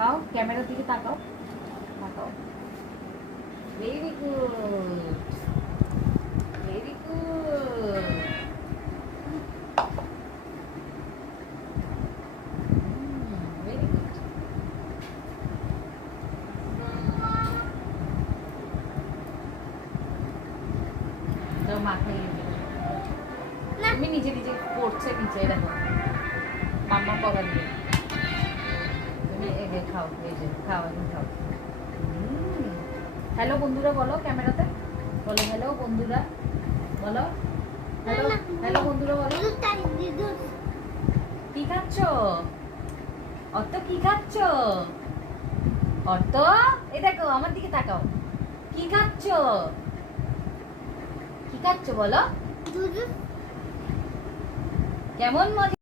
খাও, ক্যামেরার দিকে তাকাও, তাকাও। Very good, very good. Very good. তো মা খাইয়ে দিবে। তুমি নিজে নিজে পড়ছে নিচে, দেখো মাম্মা পকা দিয়ে। তুমি এগে খাও, এই যে খাও, এখন খাও। হ্যালো বন্ধুরা বলো ক্যামেরাতে, বলো হ্যালো বন্ধুরা, বলো হ্যালো, হ্যালো বন্ধুরা বলো। কি খাচ্ছ অর্ত, কি খাচ্ছ অর্ত? এই দেখো আমার দিকে তাকাও, কি খাচ্ছ, কি খাচ্ছ বলো, কেমন মজা।